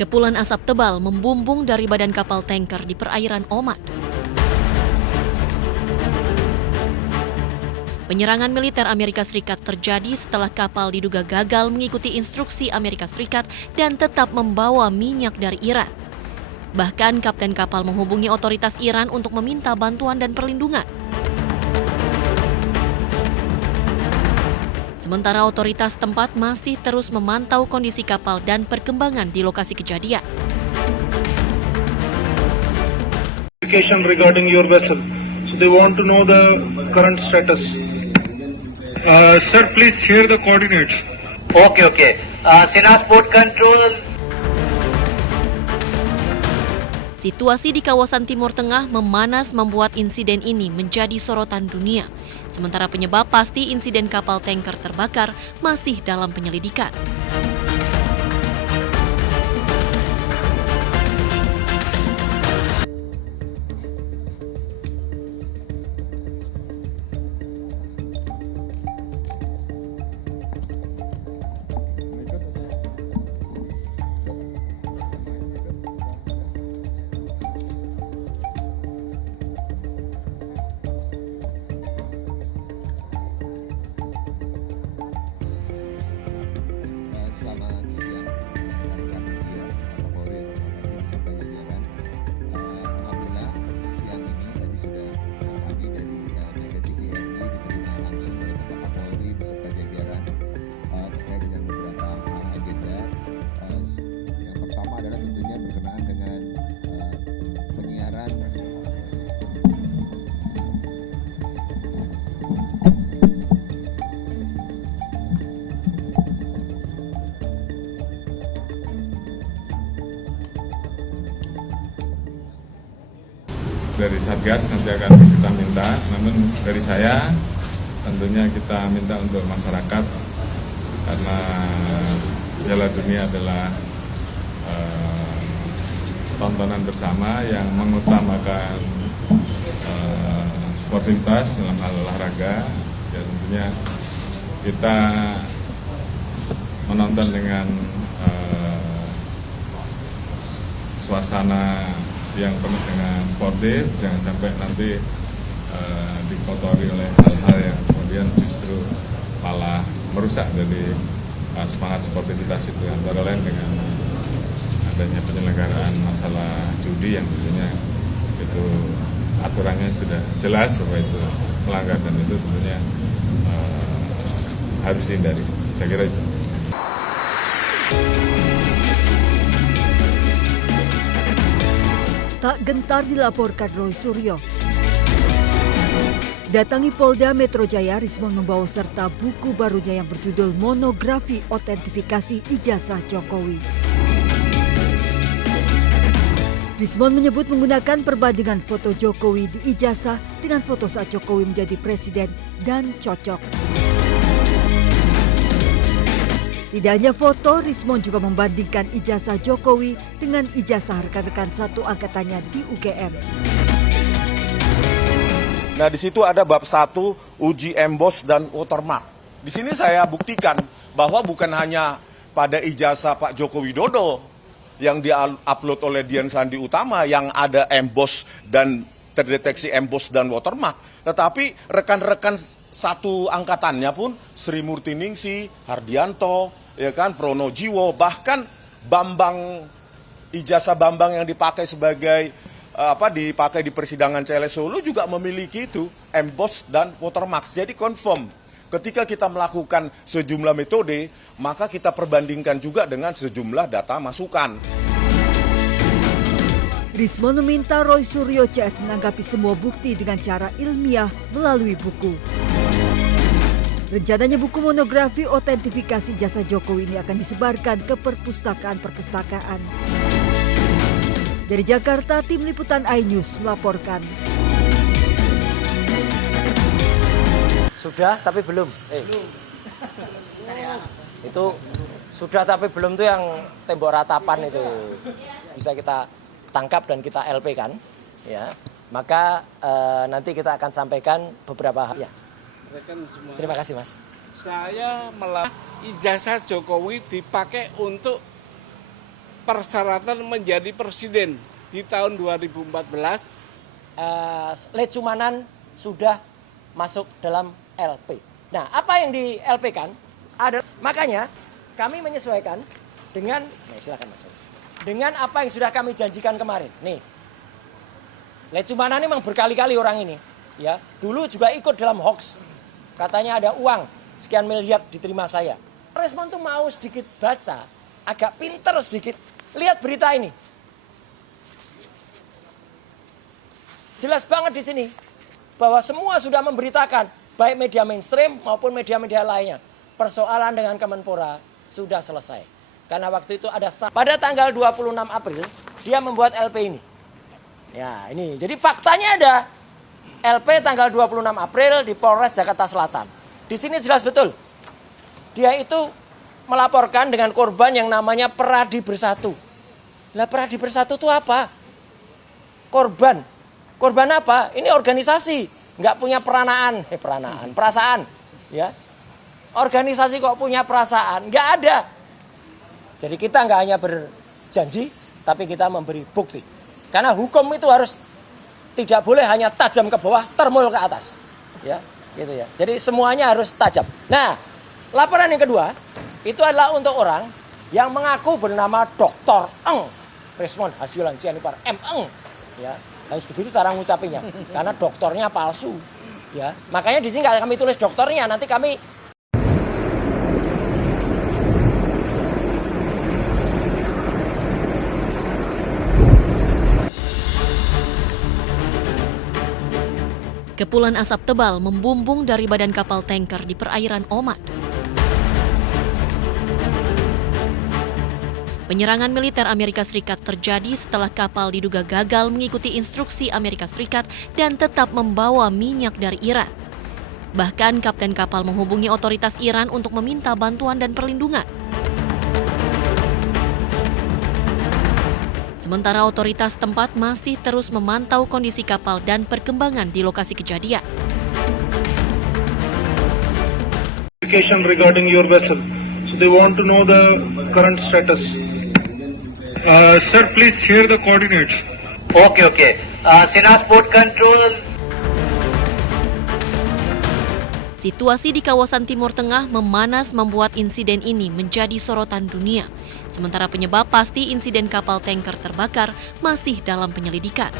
Kepulan asap tebal membumbung dari badan kapal tanker di perairan Oman. Penyerangan militer Amerika Serikat terjadi setelah kapal diduga gagal mengikuti instruksi Amerika Serikat dan tetap membawa minyak dari Iran. Bahkan kapten kapal menghubungi otoritas Iran untuk meminta bantuan dan perlindungan. Sementara otoritas tempat masih terus memantau kondisi kapal dan perkembangan di lokasi kejadian. Regarding your vessel, so they want to know the current status. Sir, please share the coordinates. Okay. Sinas Port Control. Situasi di kawasan Timur Tengah memanas membuat insiden ini menjadi sorotan dunia. Sementara penyebab pasti insiden kapal tanker terbakar masih dalam penyelidikan. Selamat siang rekan-rekan media, Kapolri, serta jajaran. Alhamdulillah siang ini tadi sudah kami dari TVRI diterima langsung oleh Bapak Kapolri beserta jajaran terkait dengan beberapa agenda. Yang pertama adalah tentunya berkenaan dengan penyiaran dari Satgas nanti akan kita minta, namun dari saya tentunya kita minta untuk masyarakat karena Piala Dunia adalah tontonan bersama yang mengutamakan sportivitas dalam hal olahraga, ya tentunya kita menonton dengan suasana yang penuh dengan sportif, jangan sampai nanti dikotori oleh hal-hal yang kemudian justru malah merusak dari semangat sportivitas itu, antara lain dengan adanya penyelenggaraan masalah judi yang tentunya itu aturannya sudah jelas bahwa itu melanggar dan itu tentunya harus dihindari. Saya kira itu. Tak gentar dilaporkan Roy Suryo. Datangi Polda Metro Jaya, Rismon membawa serta buku barunya yang berjudul Monografi Otentifikasi Ijazah Jokowi. Rismon menyebut menggunakan perbandingan foto Jokowi di ijazah dengan foto saat Jokowi menjadi presiden dan cocok. Tidak hanya foto, Rismon juga membandingkan ijazah Jokowi dengan ijazah rekan-rekan satu angkatannya di UGM. Nah, di situ ada bab 1 uji emboss dan watermark. Di sini saya buktikan bahwa bukan hanya pada ijazah Pak Joko Widodo yang di-upload oleh Dian Sandi Utama yang ada emboss dan terdeteksi emboss dan watermark, tetapi rekan-rekan satu angkatannya pun Sri Murtiningsi, Hardianto, ya kan, Pronojiwo, bahkan Bambang, ijazah Bambang yang dipakai sebagai dipakai di persidangan CLS Solo juga memiliki itu emboss dan watermark. Jadi confirm. Ketika kita melakukan sejumlah metode, maka kita perbandingkan juga dengan sejumlah data masukan. Rismon meminta Roy Suryo CS menanggapi semua bukti dengan cara ilmiah melalui buku. Rencananya buku monografi otentifikasi jasa Jokowi ini akan disebarkan ke perpustakaan-perpustakaan. Dari Jakarta, tim liputan iNews melaporkan. Sudah tapi belum. Itu sudah tapi belum tuh yang tembok ratapan itu bisa kita tangkap dan kita LP kan, ya. Maka nanti kita akan sampaikan beberapa ya. Terima kasih, Mas. Saya ijazah Jokowi dipakai untuk persyaratan menjadi presiden di tahun 2014. Lecumanan sudah masuk dalam LP. Nah, apa yang di LP kan? Makanya kami menyesuaikan dengan, silakan Mas. Dengan apa yang sudah kami janjikan kemarin. Nih, Lecumanan ini memang berkali-kali orang ini, ya. Dulu juga ikut dalam hoax. Katanya ada uang sekian miliar diterima saya. Respon tuh mau sedikit baca, agak pinter sedikit. Lihat berita ini. Jelas banget di sini bahwa semua sudah memberitakan, baik media mainstream maupun media-media lainnya. Persoalan dengan Kemenpora sudah selesai. Karena waktu itu ada pada tanggal 26 April dia membuat LP ini. Ya, ini. Jadi faktanya ada LP tanggal 26 April di Polres Jakarta Selatan. Di sini jelas betul. Dia itu melaporkan dengan korban yang namanya Peradi Bersatu. Lah Peradi Bersatu itu apa? Korban. Korban apa? Ini organisasi, nggak punya perasaan, ya. Organisasi kok punya perasaan? Nggak ada. Jadi kita nggak hanya berjanji, tapi kita memberi bukti. Karena hukum itu harus tidak boleh hanya tajam ke bawah, termul ke atas, ya, gitu ya. Jadi semuanya harus tajam. Nah, laporan yang kedua itu adalah untuk orang yang mengaku bernama Dr. Eng, Resmond Hasilan Sianipar M. Eng, ya. Harus begitu cara ngucapinnya, karena doktornya palsu, ya. Makanya di sini nggak kami tulis dokternya, nanti kami. Kepulan asap tebal membumbung dari badan kapal tanker di perairan Oman. Penyerangan militer Amerika Serikat terjadi setelah kapal diduga gagal mengikuti instruksi Amerika Serikat dan tetap membawa minyak dari Iran. Bahkan kapten kapal menghubungi otoritas Iran untuk meminta bantuan dan perlindungan. Sementara otoritas tempat masih terus memantau kondisi kapal dan perkembangan di lokasi kejadian. Regarding your vessel, so they want to know the current status. Sir, please share the coordinates. Okay. Sinas Port Control. Situasi di kawasan Timur Tengah memanas membuat insiden ini menjadi sorotan dunia. Sementara penyebab pasti insiden kapal tanker terbakar masih dalam penyelidikan.